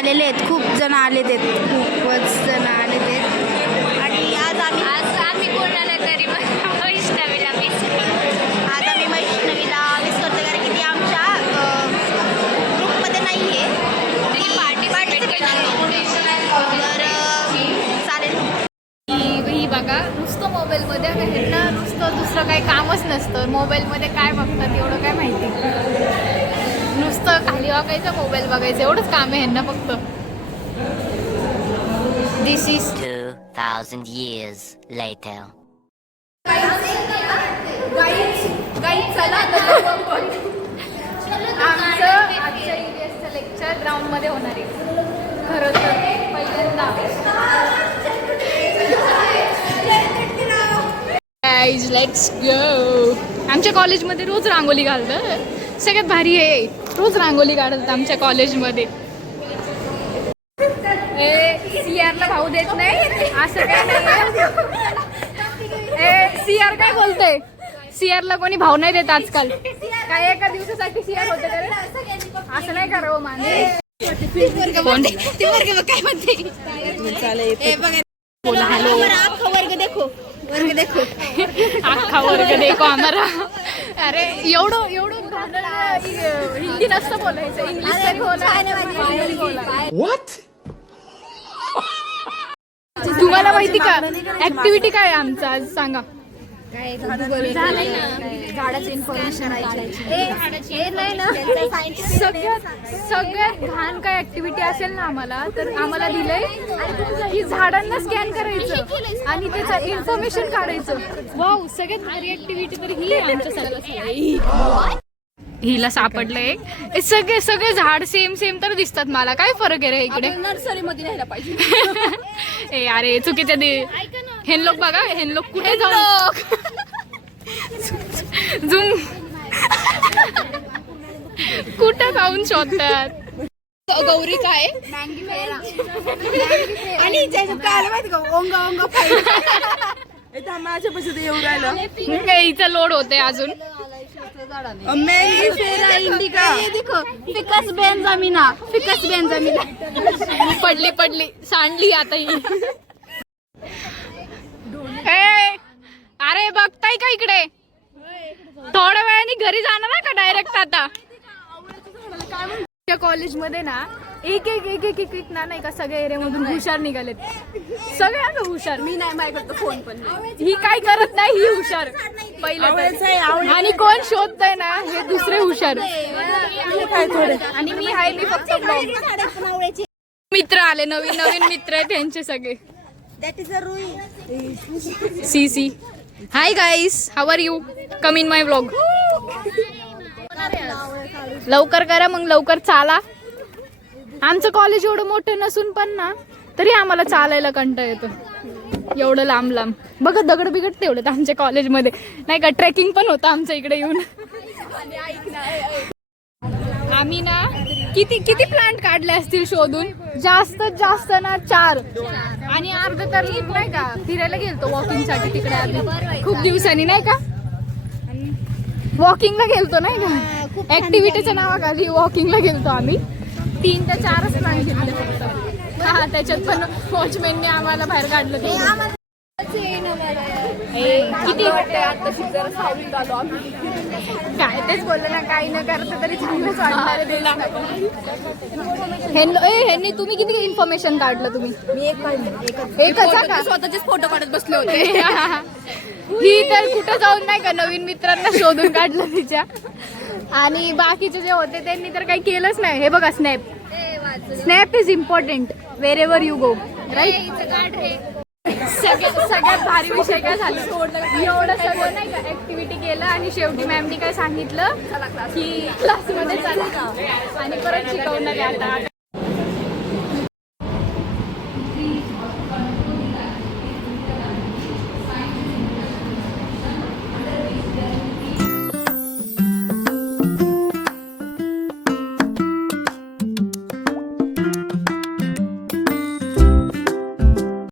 आलेले आहेत, खूप जण आले आहेत, खूपच जण आले आहेत. आणि आज आम्ही कोणाला तरी वैष्णवीला मिस आज आम्ही वैष्णवीला मिस करतो, कारण की ती आमच्या ग्रुपमध्ये नाही आहे, पार्टिसिपेट तर चालेल. ही बघा नुसतं मोबाईलमध्ये ह्यांना नुसतं दुसरं काही कामच नसतं. मोबाईलमध्ये काय बघतात एवढं काय माहिती, नुसतं खाली वाकायचं मोबाईल बघायचं एवढंच काम आहे ह्यांना फक्त. दिस इज 2000 years later. आमचं EVS लेक्चर ग्राउंडमध्ये होणार आहे खरं तर पहिल्यांदा. Let's go. आमच्या कॉलेजमध्ये रोज रांगोली घालतात, सगळ्यात भारी आहे, रोज रांगोली काढतात आमच्या कॉलेजमध्ये. CR ला भाऊ देत नाही असं काय नाही. CR काय बोलते, CR ला कोणी भाव नाही देत आजकाल. काय एका दिवसासाठी CR होते का रे? असं नाही करावं माने. काय म्हणते बोला हॅलो. वर्ग देखो अख्खा वर्ग देखो आम्हाला. अरे एवढं हिंदी नसतं बोलायचं, इंग्लिश तरी बोलायचं. तुम्हाला माहिती का ऍक्टिव्हिटी काय आहे आमचा आज सांगा. झाडाचं इन्फॉर्मेशन सगळ्यात घाण काय ऍक्टिव्हिटी असेल ना आम्हाला, तर आम्हाला दिलंय की झाडांना स्कॅन करायचं आणि त्याचं इन्फॉर्मेशन काढायचं. वाव, सगळ्यात भारी ऍक्टिव्हिटी तर ही आमच्या हिला सापडलंय. सगळे झाड सेम तर दिसतात मला. काय फरक आहे रे इकडे? नर्सरी मध्ये राहायला पाहिजे. ए अरे चुकीच्या दे. हेन लोक बघा, हेन लोक कुठे जाऊ झूम कुठे जाऊन शोधतात. गौरी काय आणि काय माहिती का, ओंगा माझ्या पैसे येऊन राहिलं. हिचा लोड होते अजून. फिकस बेंजामिना पडली सांडली आता ही. अरे बघताय का इकडे, थोड्या वेळाने घरी जाणार ना का डायरेक्ट आता. कॉलेजमध्ये ना एक ना नाही का सगळ्या एरियामधून हुशार निघालेत. सगळ्या हुशार. मी नाही, माझ्याकडे फोन पण नाही. ही काय करत नाही, ही हुशार पहिलं. आणि कोण शोधतय ना, हे दुसरे हुशार. आणि मी फक्त मित्र आले, नवीन मित्र आहेत त्यांचे सगळे. See hi guys, how are you, come in my vlog. लवकर करा मग, लवकर चाला. आमचं कॉलेज एवढं मोठं नसून पण ना तरी आम्हाला चालायला कंटाळा येतो, एवढं लांब. बघा दगड बिगड तेवढं आमच्या कॉलेजमध्ये नाही का. ट्रेकिंग पण होतं आमच्या इकडे येऊन. आम्ही ना किती प्लांट काढले असतील शोधून, जास्त ना 4. आणि अर्ध तर नाही का फिरायला गेलतो वॉकिंगसाठी तिकडे आधी खूप दिवसांनी नाही का. वॉकिंगला गेलतो नाही का, ऍक्टिव्हिटीच्या नावाखाली वॉकिंगला गेलतो आम्ही. 3 ते 4च प्लांट घेतले फक्त. हा, त्याच्यात पण वॉचमॅनने आम्हाला बाहेर काढलं. किती काय तेच बोललं ना, काही न करता तरी चांगलंच वाटणार. ह्यांनी तुम्ही किती इन्फॉर्मेशन काढलं तुम्ही? मी एकच स्वतःचेच फोटो काढत बसले होते. ही तर कुठं जाऊन नाही का नवीन मित्रांना शोधून काढलं तिच्या. आणि बाकीचे जे होते त्यांनी तर काही केलंच नाही. हे बघा snap is important wherever you go, right. सगळ्यात भारी विषय काय झाला, एवढं सगळं नाही का ऍक्टिव्हिटी केलं आणि शेवटी मॅमनी काय सांगितलं की क्लासमध्ये चला आणि परत शिकवणार आहे. आता